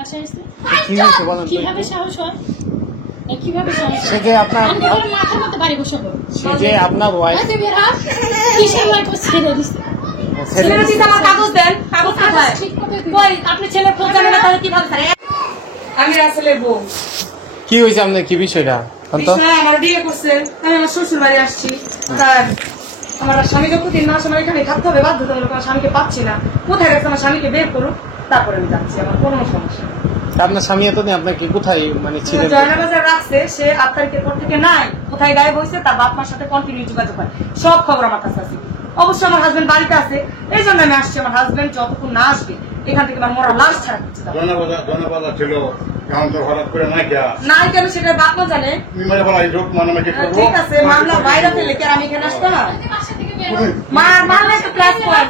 বাসায় এসে কি হয়েছে বলেন তো? কিভাবে সাহস হয়? কিভাবে সাহস? সে যে আপনার মাথার মধ্যে বাড়ি বসাবো। সে যে আপনার ওয়াইফ তুই বের হ। কিসের ওয়াইফ ছেড়ে দিছে? ছেলের দিতে আমার কাগজ দেন। কাগজ কোথায়? কই আপনি ছেলের খোঁজ জানেন না তাহলে কিভাবে স্যার? আমি আসলে বউ। কি হয়েছে আপনার কি বিষয়টা? আমার বিয়ে করছে, আমি আমার শ্বশুর বাড়ি আসছি। তার আমার স্বামীকে প্রতিদিন না সময় এখানে থাকতে হবে, বাধ্যতামূলক আমার স্বামীকে পাচ্ছি না। কোথায় গেছে আমার স্বামীকে বের করুক, তারপরে আমি যাচ্ছি। আমার কোনো সমস্যা নেই। আপনার স্বামী এতদিন আপনাকে কোথায় মানে ছিলেন? জয়নাবাজার রাখছে, সে 8 তারিখের পর থেকে নাই। কোথায় গায়েব হয়েছে তার বাপ মার সাথে কন্টিনিউ যোগাযোগ হয়, সব খবর আমার কাছে আছে। অবশ্যই আমার হাজবেন্ড বাড়িতে আছে, এই জন্য আমি আসছি। আমার হাজবেন্ড যতক্ষণ না আসবে এখান থেকে আমার মরা লাশ ছাড়া কিছু জনবাজার ছিল, এখন তো হঠাৎ করে নাই নাই কেন সেটা বাপ মা জানে। ঠিক আছে, মামলা বাইরে ফেলে কি আর আমি এখানে আসতাম? মার মারলে তো ক্লাস কর।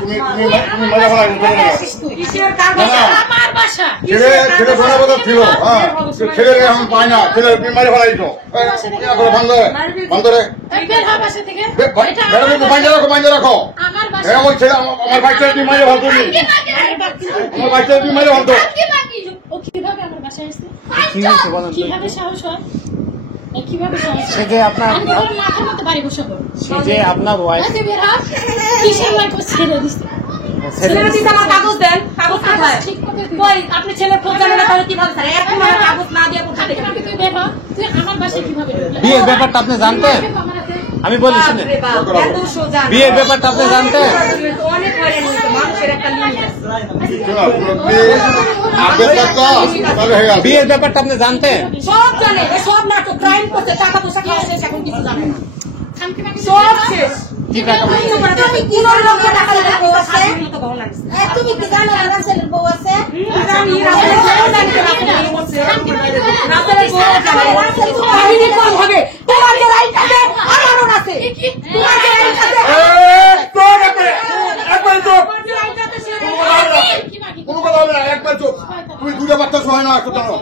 কিসের কাগজ? আমার বাসা। ছেলে জনবাজার ছিল, ছেলে এখন পায় না, ছেলে মারে ফেলাইতো বন্ধরে বের হ বাসা থেকে। বাইরে রাখো। আমার বাসা। ওই ছেলে আমার বাচ্চা তুমি মারে ভাবতো, আমার বাচ্চা তুমি মারে ভাবতো। ও কিভাবে আমার বাসায় এসে কি হয়েছে বলেন তো? কিভাবে সাহস হয়? কিভাবে সাহস? সে যে আপনার মাথার মধ্যে বাড়ি বসাবো। সে যে আপনার ওয়াইফ তুই বের হ। কিসের ওয়াইফ ছেড়ে দিছে? ছেলের দিতে আমার কাগজ দেন। কাগজ কোথায়? কই আপনি ছেলের খোঁজ জানেন না তাহলে কিভাবে স্যার? এখন আমার কাগজ না দিয়ে কোথা থেকে? তুই বের হ। তুই আমার বাসায় কিভাবে ঢুকলি? বিয়ের ব্যাপারটা আপনি জানতেন? আমি বলি শুনে, এত সোজা না। বিয়ের ব্যাপারটা আপনি জানতেন? অনেক হয়রানি হয়েছে, মানুষের একটা লিমিট আছে। বিয়ের ব্যাপারটা আপনি জানতেন? সব জানে, সব নাটক ক্রাইম করছে, টাকা পয়সা খাওয়া শেষ, এখন কিছু জানে না। সব শেষ। কি টাকা পয়সা? তুমি কি লক্ষ টাকা দিয়ে বউ আছে? তুমি কি জানো রাসেলের বউ আছে? জানি, রাসেলের বউ জানি তো রাসেলের বউ আছে। রাসেলের বউ জানে। কাহিনী কম হবে। তোমার যে রাইট আছে, আমারও আছে। তোমার যে রাইট আছে, তুমি দুটো বাচ্চা সহায় না একটু জানো,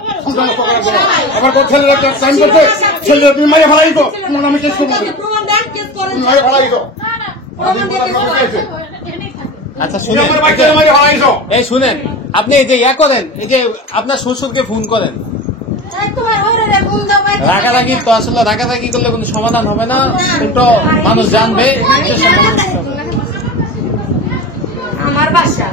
আবার ছেলের একটা সাইন করছে, ছেলে তুমি মারে ফেলাই তো, তোমার আমি কেস করবো, প্রমাণ দেন, কেস করেন। তুমি মারে ফেলাই তো। আচ্ছা শুনেন, এই শুনেন, আপনি এই যে ইয়া করেন, এই যে আপনার শ্বশুরকে ফোন করেন। তোমার ওরে ফোন দাও। রাগারাগি তো আসলে রাগারাগি করলে কোনো সমাধান হবে না, কিন্তু মানুষ জানবে। আমার বাসা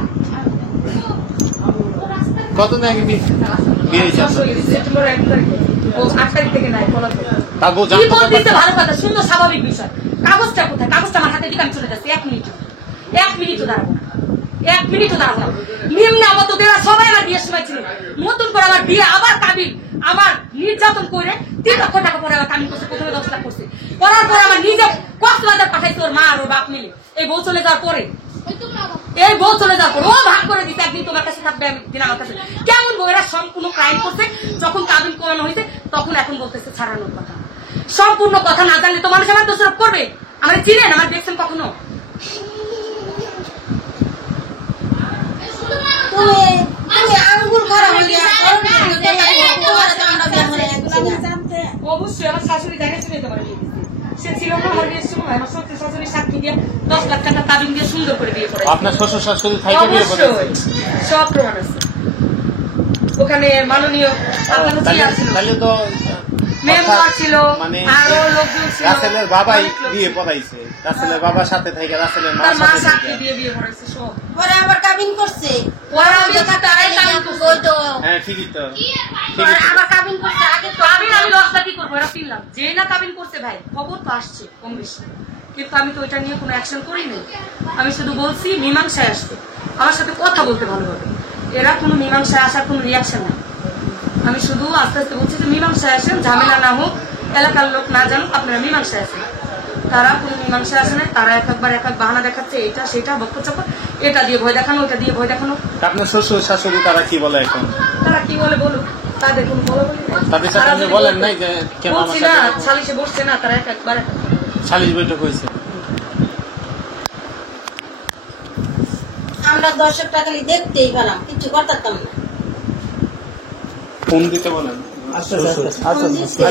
কতদিন আগে বিয়ে হয়েছে আপনার? সেপ্টেম্বর 1 তারিখে। ও 8 তারিখ থেকে নাই, বলা যায়। তারপর কি জানতে বলতেছে? পারবেন? ভালো কথা, সুন্দর স্বাভাবিক বিষয়। কাগজটা কোথায়? কাগজটা আমার হাতে দিকে আমি চলে যাচ্ছি। 1 মিনিটও দাঁড়াবো না। 1 মিনিটও দাঁড়াবো না। নিম্ন মতদেরা সবাই আমার বিয়ের সময় ছিল। নতুন করে আমার বিয়ে আবার কাবিল আমার নির্যাতন করে 3 লক্ষ টাকা পরে আমার কামিল করছে, প্রথমে 10 লাখ করছে। করার পরে আমার নিজে কক্সবাজার পাঠাইছে ওর মা আর ওর বাপ মিলে। এই বউ চলে যাওয়ার পরে, এই বউ চলে যাওয়ার পর ও ভাগ করে দিতে, একদিন তোমার কাছে থাকবে, একদিন আমার কাছে। কেমন বউরা সম্পূর্ণ ক্রাইম করছে, যখন কাবিল করানো হয়েছে তখন এখন বলতেছে ছাড়ানোর কথা। সম্পূর্ণ কথা না জানলে তো মানুষ আমার দোষারোপ করবে। আমার চিনেন, আমার দেখছেন কখনো? তুমি আঙ্গুল করা হইলে অবশ্যই আমার শাশুড়ি জানে শুনে তোমার বিয়ে দিচ্ছে। সে ছিল না আমার বিয়ের সময়, আমার শ্বশুর শাশুড়ি সাক্ষী দিয়ে 10 লাখ টাকা তাবিন দিয়ে সুন্দর করে বিয়ে করে। আপনার শ্বশুর শাশুড়ি থাইকে বিয়ে করেছে? অবশ্যই সব প্রমাণ আছে ওখানে। মাননীয় আপনার তাহলে তো মেম্বার ছিল, মানে আরো লোকজন ছিল। রাসেলের বাবাই অনেক লোক বিয়ে ছিল। পড়াইছে, রাসেলের বাবার সাথে থেকে রাসেলের তার মা মার সাথে সাক্ষী থেকে। দিয়ে বিয়ে করেছে সব। পরে আবার কাবিন করছে। ওরা তারাই কাবিন করছে। ওই তো হ্যাঁ ঠিকই তো, পরে আবার কাবিন করছে। আগে তো কাবিন আমি লসটা কি করবো, এটা ফিরলাম যে না কাবিন করছে ভাই, খবর তো আসছে কম বেশি, কিন্তু আমি তো ওইটা নিয়ে কোনো অ্যাকশন করিনি। আমি শুধু বলছি মীমাংসায় আসতে, আমার সাথে কথা বলতে ভালোভাবে। এরা কোনো মীমাংসায় আসার কোনো রিয়াকশন নাই। আমি শুধু আস্তে আস্তে বলছি যে মীমাংসায় আসেন, ঝামেলা না হোক, এলাকার লোক না জানুক, আপনারা মীমাংসায় আসেন। তারা কোনো মীমাংসায় আসে না, তারা এক একবার বাহানা দেখাচ্ছে, এটা সেটা বক্তব্য, এটা দিয়ে ভয় দেখানো, ওটা দিয়ে ভয় দেখানো। আপনার শ্বশুর শাশুড়ি তারা কি বলে এখন? তারা কি বলে বলুক, তাদের কোনো বলা বলি নাই। তাদের সাথে আপনি বলেন নাই যে কেন আমার বলছি না, সাথে সালিশে বসছে না, তারা এক একবার সালিশ বৈঠক হয়েছে? আমরা 10 টাকা দেখতেই পেলাম, কিছু করতাম না। ফোন দিতে বলেন। ফোন দিছে।